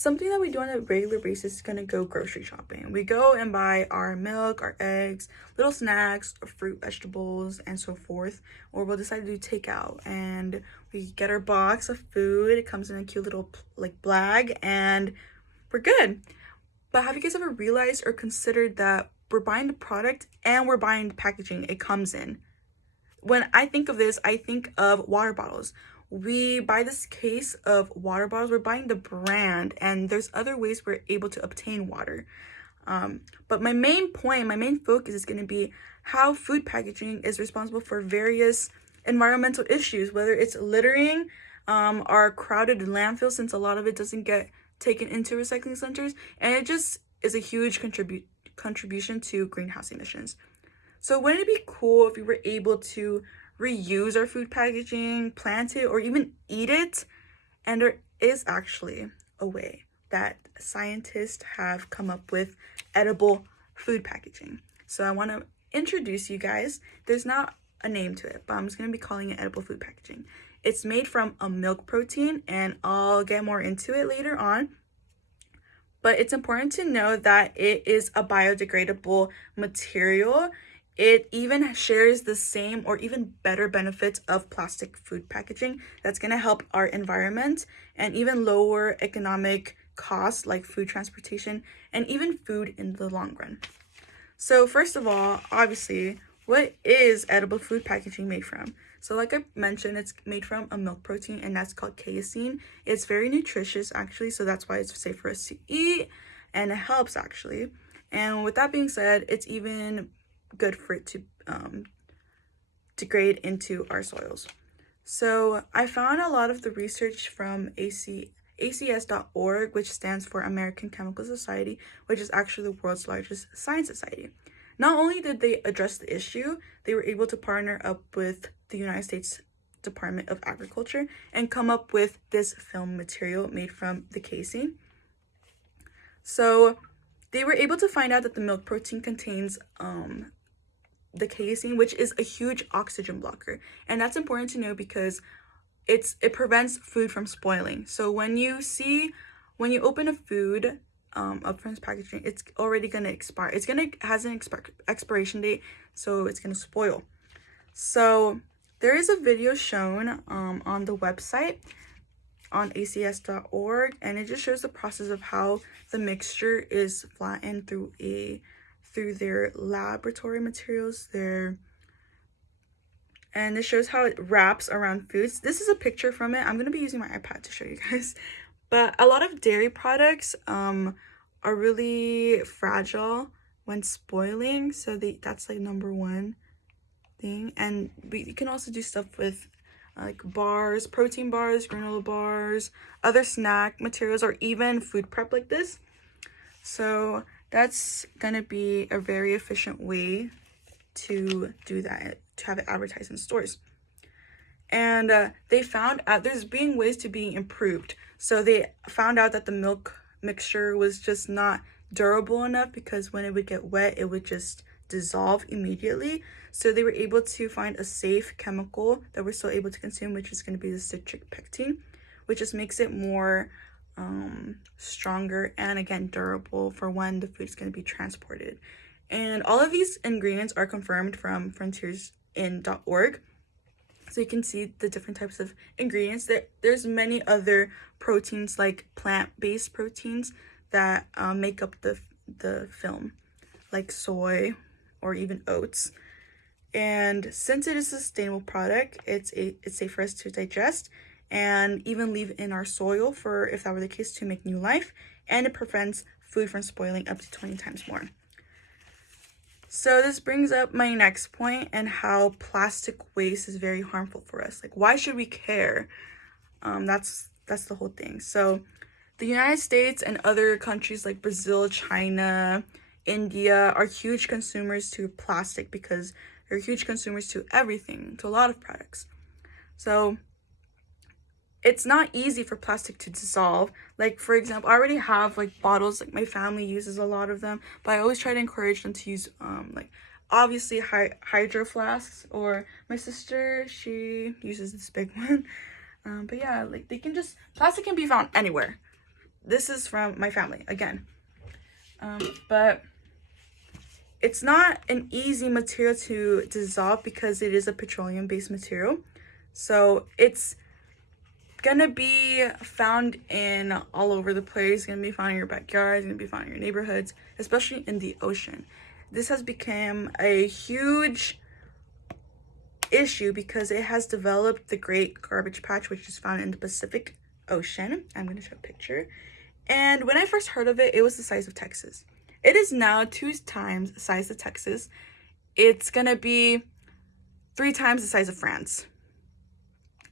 Something that we do on a regular basis is gonna go grocery shopping. We go and buy our milk, our eggs, little snacks, fruit, vegetables, and so forth. Or we'll decide to do takeout and we get our box of food. It comes in a cute little like bag and we're good. But have you guys ever realized or considered that we're buying the product and we're buying the packaging it comes in? When I think of this, I think of water bottles. We buy this case of water bottles, we're buying the brand, and there's other ways we're able to obtain water. But my main point, my main focus is going to be how food packaging is responsible for various environmental issues, whether it's littering, our crowded landfills, since a lot of it doesn't get taken into recycling centers, and it just is a huge contribution to greenhouse emissions. So wouldn't it be cool if we were able to reuse our food packaging, plant it, or even eat it? And there is actually a way that scientists have come up with edible food packaging. So I want to introduce you guys. There's not a name to it, but I'm just going to be calling it edible food packaging. It's made from a milk protein, and I'll get more into it later on. But it's important to know that it is a biodegradable material. It even shares the same or even better benefits of plastic food packaging that's going to help our environment and even lower economic costs like food transportation and even food in the long run. So first of all, obviously, what is edible food packaging made from? So like I mentioned, it's made from a milk protein and that's called casein. It's very nutritious actually, so that's why it's safe for us to eat and it helps actually. And with that being said, it's even good for it to degrade into our soils. So I found a lot of the research from ACS.org, which stands for American Chemical Society, which is actually the world's largest science society. Not only did they address the issue, they were able to partner up with the United States Department of Agriculture and come up with this film material made from the casein. So they were able to find out that the milk protein contains the casein, which is a huge oxygen blocker, and that's important to know because it prevents food from spoiling. So when you open a food up from its packaging, it's already gonna expire. Has an expiration date, so it's gonna spoil. So there is a video shown on the website on acs.org, and it just shows the process of how the mixture is flattened through their laboratory materials and it shows how it wraps around foods. This is a picture from it. I'm going to be using my iPad to show you guys, but a lot of dairy products are really fragile when spoiling, so that's like number one thing. And you can also do stuff with like bars, protein bars, granola bars, other snack materials, or even food prep like this. So that's gonna be a very efficient way to do that, to have it advertised in stores. And they found out there's being ways to be improved. So they found out that the milk mixture was just not durable enough because when it would get wet, it would just dissolve immediately. So they were able to find a safe chemical that we're still able to consume, which is going to be the citric pectin, which just makes it more stronger and again durable for when the food is going to be transported. And all of these ingredients are confirmed from frontiersin.org, so you can see the different types of ingredients. There's many other proteins like plant-based proteins that make up the film, like soy or even oats. And since it is a sustainable product, it's safe for us to digest and even leave in our soil for, if that were the case, to make new life, and it prevents food from spoiling up to 20 times more. So this brings up my next point and how plastic waste is very harmful for us. Like, why should we care? That's the whole thing. So the United States and other countries like Brazil, China, India are huge consumers to plastic because they're huge consumers to everything, to a lot of products. So it's not easy for plastic to dissolve. Like, for example, I already have like bottles, like my family uses a lot of them, but I always try to encourage them to use like obviously hydro flasks, or my sister, she uses this big one. But yeah, like plastic can be found anywhere. this is from my family again. But it's not an easy material to dissolve because it is a petroleum based material. So it's gonna be found in all over the place. It's gonna be found in your backyard, it's gonna be found in your neighborhoods, especially in the ocean. This has become a huge issue because it has developed the Great Garbage Patch, which is found in the Pacific Ocean. I'm gonna show a picture. And when I first heard of it, it was the size of Texas. It is now 2 times the size of Texas. It's gonna be 3 times the size of France.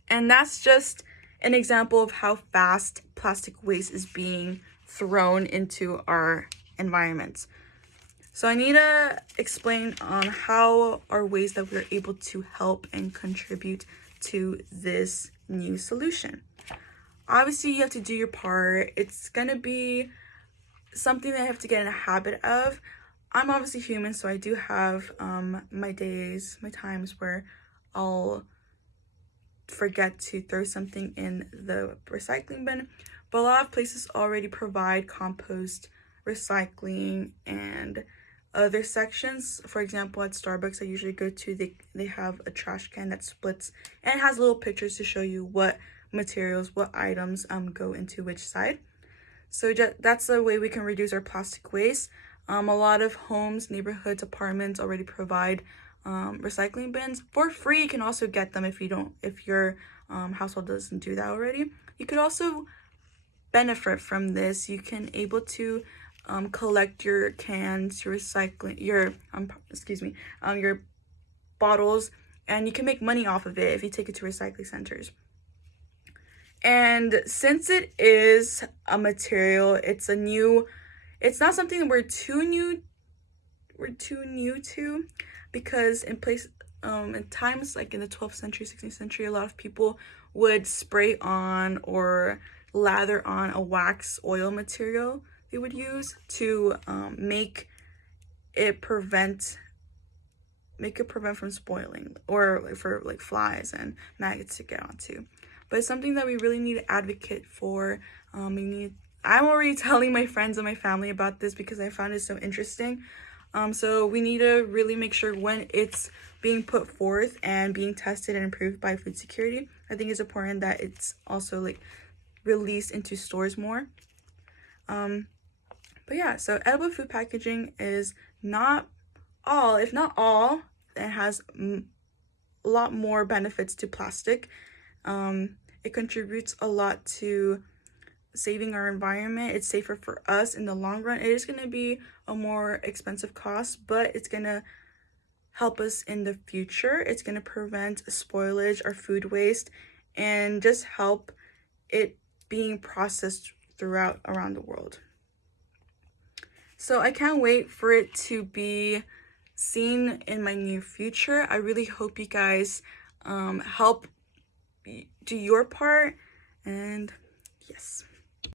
And that's just an example of how fast plastic waste is being thrown into our environment. So I need to explain on how are ways that we're able to help and contribute to this new solution. Obviously, you have to do your part. It's gonna be something that I have to get in a habit of. I'm obviously human, so I do have my days, my times where I'll forget to throw something in the recycling bin. But a lot of places already provide compost, recycling, and other sections. For example, at Starbucks I usually go to, they have a trash can that splits and it has little pictures to show you what materials, what items go into which side. So that's the way we can reduce our plastic waste. A lot of homes, neighborhoods, apartments already provide recycling bins for free. You can also get them if your household doesn't do that already. You could also benefit from this. You can able to collect your cans, your recycling, your bottles, and you can make money off of it if you take it to recycling centers. And since it is a material, it's not something we're too new to, because in times like in the 12th century, 16th century, a lot of people would spray on or lather on a wax oil material they would use to make it prevent from spoiling, or for like flies and maggots to get onto. But it's something that we really need to advocate for. I'm already telling my friends and my family about this because I found it so interesting. So we need to really make sure when it's being put forth and being tested and approved by food security, I think it's important that it's also like released into stores more. But yeah, so edible food packaging is not all, if not all, it has a lot more benefits to plastic. It contributes a lot to saving our environment. It's safer for us in the long run. It is going to be a more expensive cost, but it's going to help us in the future. It's going to prevent spoilage or food waste and just help it being processed around the world. So I can't wait for it to be seen in my near future. I really hope you guys help do your part, and yes.